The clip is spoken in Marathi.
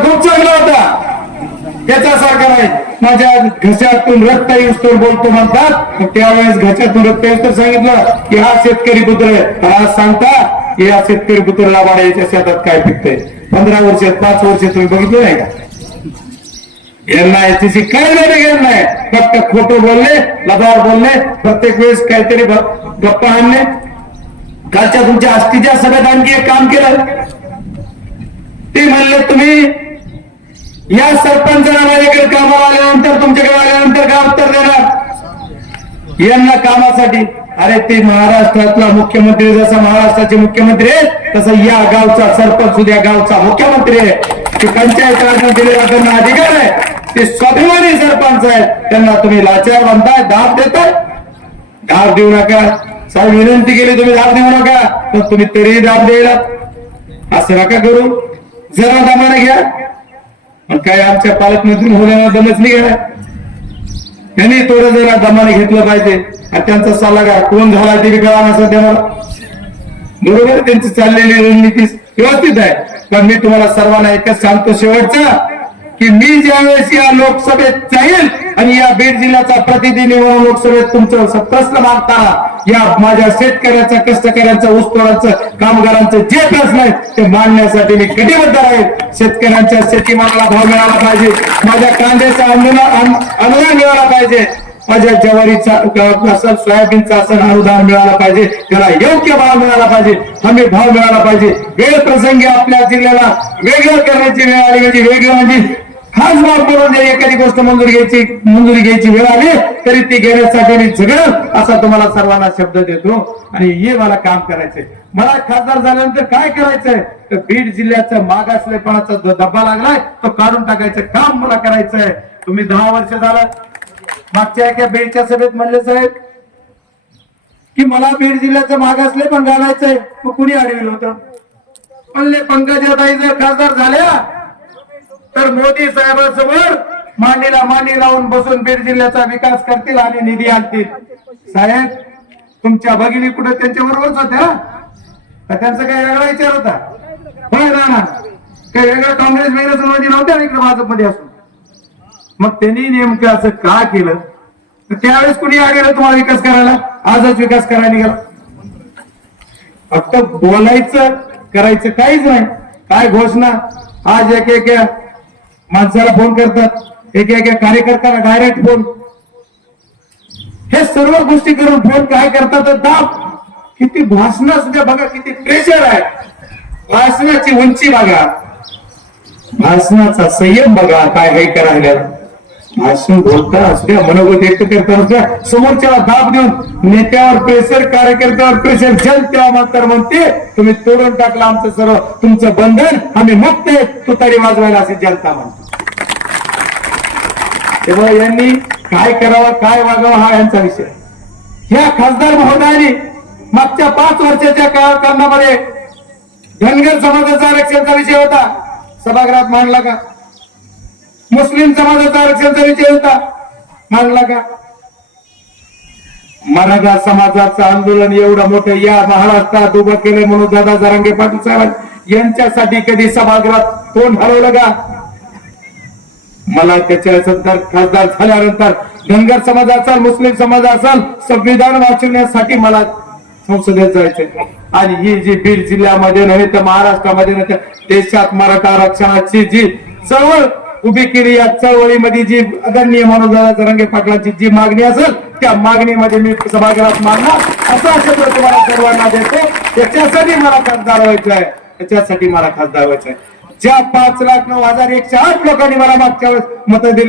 खूप चांगला होता. त्याचा सरकार आहे माझ्या घशातून रक्त येऊस्तोवर बोलतो म्हणतात. त्यावेळेस घशातून रक्त येऊस्तोवर सांगितलं की हा शेतकरी पुत्र आहे. आज सांगता की या शेतकरी पुत्राला वाढायच्या शेतात काय पिकतंय. 15 वर्ष 5 वर्ष तुम्ही बघितलं नाही का? यांना याच्याशी काय घेणं नाही. फक्त खोटं बोलले, लबाड बोलले, प्रत्येक वेळेस काहीतरी गप्पा आणले. कालच्या तुमच्या आस्तीच्या सभेत आणखी एक काम केलं. ते म्हणले तुम्ही या सरपंचाला माझ्याकडे कामाला आल्यानंतर तुमच्याकडे आल्यानंतर काय उत्तर देणार यांना कामासाठी. अरे ते महाराष्ट्रातला मुख्यमंत्री जसा महाराष्ट्राचे मुख्यमंत्री आहे तसा या गावचा सरपंच सुद्धा गावचा मुख्यमंत्री आहे. ते पंचायत राज दिलेला त्यांना अधिकार आहे. ते स्वाभिमानी सरपंच आहेत. त्यांना तुम्ही लाचार बनताय, दाब देताय. दाब देऊ नका. साहेब विनंती केली तुम्ही दाब देऊ नका, पण तुम्ही तरीही दाब द्यायला असं नका करू. जरा दमाने घ्या. पण काय आमच्या पालकमंत्री होण्याला दमच नाही घ्या. त्यांनी थोडं जरा दमाने घेतलं पाहिजे. आणि त्यांचा सल्लागार कोण झाला ते कळा ना सध्या मला. बरोबर त्यांची चाललेली रणनीती व्यवस्थित आहे. पण मी तुम्हाला सर्वांना एकच सांगतो शेवटचा की मी ज्यावेळेस या लोकसभेत जाईल आणि या बीड जिल्ह्याचा प्रतिनिधी म्हणून लोकसभेत तुमचं प्रश्न मागताना या माझ्या शेतकऱ्याचं, कष्टकऱ्यांचं, ऊसतोडाचं, कामगारांचं जे प्रश्न आहेत ते मांडण्यासाठी मी कटिबद्ध राहील. शेतकऱ्यांच्या शेतीमालाला भाव मिळाला पाहिजे. माझ्या कांद्याचा अनुदान मिळाला पाहिजे. माझ्या ज्वारीचा असेल, सोयाबीनचा असेल अनुदान मिळाला पाहिजे. त्याला योग्य भाव मिळाला पाहिजे. हमी भाव मिळाला पाहिजे. वेळ प्रसंगी आपल्या जिल्ह्याला वेगळं करण्याची वेळ आली म्हणजे वेगळं म्हणजे खास भाव करून जर एखादी गोष्ट मंजुरी घ्यायची वेळ आली तरी ती घेण्यासाठी मी झगडल असा तुम्हाला सर्वांना शब्द देतो. आणि हे मला काम करायचंय. मला खासदार झाल्यानंतर काय करायचंय तर बीड जिल्ह्याचा मागासलेपणाचा जो धब्बा लागलाय तो काढून टाकायचं काम मला करायचंय. तुम्ही 10 वर्ष झालं मागच्या एका बीडच्या सभेत म्हणले साहेब की मला बीड जिल्ह्याचं मागासले पण घालायचंय. तो कुणी अडविलं होतं? म्हणले पंकजाताई जर खासदार झाल्या तर मोदी साहेबांसमोर मांडीला मांडी लावून बसून बीड जिल्ह्याचा विकास करतील आणि निधी आणतील. साहेब तुमच्या भगिनी कुठे त्यांच्या बरोबरच होत्या का? त्यांचा काही वेगळा विचार होता? होय ना. काही वेगळं काँग्रेस मध्ये नव्हत्या आणि इकडे भाजपमध्ये असून मग त्यांनी नेमकं असं का केलं? तर त्यावेळेस कुणी आलेलं तुम्हाला विकास करायला? आजच विकास करायला निघाला. फक्त बोलायचं करायचं काहीच नाही. काय घोषणा आज एक माणसाला फोन करतात, एक कार्यकर्त्याला डायरेक्ट फोन. हे सर्व गोष्टी करून फोन काय करतात दाब. किती भाषण सुद्धा बघा, किती प्रेशर आहे. भाषणाची उंची बघा, भाषणाचा संयम बघा. काय हे करायला भाषण बोलता असल्या मनोगत व्यक्त करता समोरच्याला दाब देऊन नेत्यावर प्रेशर, कार्यकर्त्यावर प्रेशर, जनतेला मात्र म्हणते तुम्ही तोडून टाकलं आमचं सर्व तुमचं बंधन, आम्ही मुक्त आहे तुतारी वाजवायला असे जनता म्हणते. तेव्हा यांनी काय करावं, काय वागावं हा यांचा विषय. ह्या खासदार महोदयांनी मागच्या 5 वर्षाच्या काळामध्ये धनगर समाजाचा आरक्षणाचा विषय होता, सभागृहात मांडला का? मुस्लिम समाजाचा आरक्षणाचा विषय होता, मांडला का? मराठा समाजाचं आंदोलन एवढं मोठं या महाराष्ट्रात उभं केलं म्हणून दादा जरांगे पाटील साहेब यांच्यासाठी कधी सभागृहात तोंड हलवलं का? मला त्याच्यानंतर खासदार झाल्यानंतर धनगर समाज असेल, मुस्लिम समाज असेल, संविधान वाचवण्यासाठी मला संसदेत जायचंय. आणि ही जी बीड जिल्ह्यामध्ये नव्हे तर महाराष्ट्रामध्ये नव्हे तर देशात मराठा आरक्षणाची जी चळवळ उभी केली, या चळवळीमध्ये जी आदरणीय मनोज जरांगे पाटलांची जी मागणी असेल त्या मागणीमध्ये मी सभागृहात मागणार असा शब्द तुम्हाला सर्वांना देतो. त्याच्यासाठी मला खासदार व्हायचं आहे, त्याच्यासाठी मला खासदार व्हायचं आहे. ज्या 5,09,108 लोकांनी मला मागच्या वेळेस मत दिली